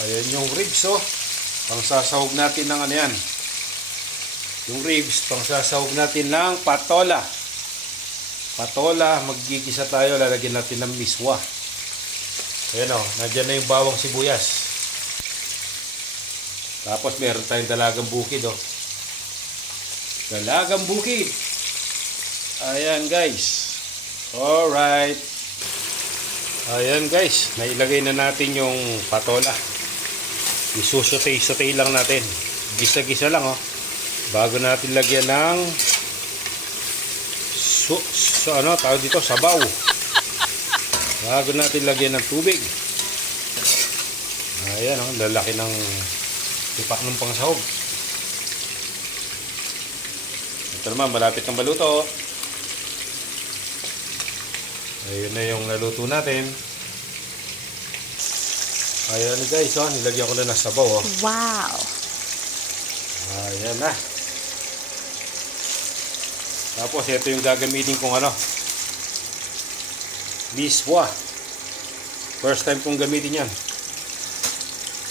Ayan yung ribs, oh. Pangsasahog natin ng ano yan. Yung ribs, pangsasahog natin ng patola. Patola, maggigisa tayo, lalagyan natin ng miswa. Ayan, oh, nandyan na yung bawang sibuyas. Tapos meron tayong dalagang bukid, oh. Dalagang bukid. Ayan, guys. Alright. Ayan, guys. Nailagay na natin yung patola. Isusutay-sutay lang natin. Gisa-gisa lang, oh. Bago natin lagyan ng ano, tawag dito, sabaw. Bago natin lagyan ng tubig. Ayan, oh, lalaki ng tipak ng pangsahog. Ito naman, malapit ng maluto. Ayun na yung naluto natin. Ayan, guys, oh, nilagyan ko na ng sabaw, oh. Wow! Ayan na. Tapos ito yung gagamitin kong ano, miswa. First time kong gamitin yan.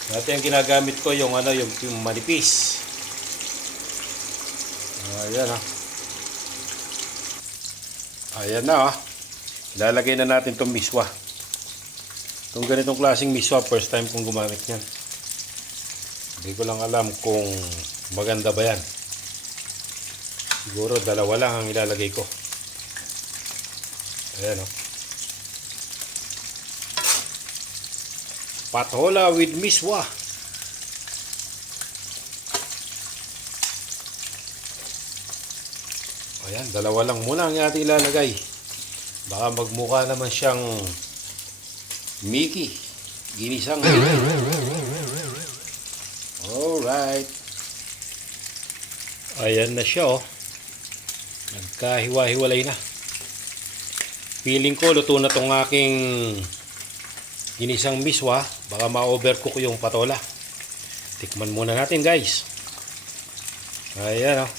Dati ang ginagamit ko yung ano, yung manipis. Ayan, ah. Ayan na, ah. Lalagay na natin itong miswa. Itong ganitong klaseng miswa, first time kong gumamit yan. Hindi ko lang alam kung maganda ba yan. Siguro dalawa lang ang ilalagay ko. Ayan, oh. Patola with miswa. Ayan, dalawa lang muna ang ating ilalagay. Baka magmukha naman siyang Mickey. Ginisang Mickey. Alright. Ayan na siya, oh. Nagkahiwa-hiwalay na. Feeling ko luto na tong aking ginisang miswa. Baka ma-overcook yung patola. Tikman muna natin, guys. Ayan, oh.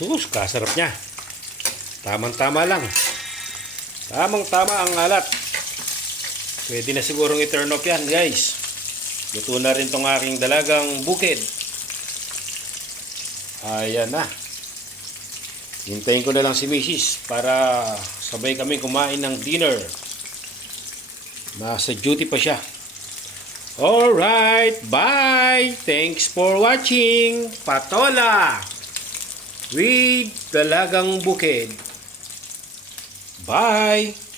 Sus, kasarap niya. Tamang-tama lang. Tamang-tama ang alat. Pwede na sigurong i-turn off yan, guys. Luto na rin tong aking dalagang bukid. Ayan na. Hintayin ko na lang si Mrs. para sabay kami kumain ng dinner. Nasa duty pa siya. Alright, bye! Thanks for watching. Patola with dalagang bukid. Bye!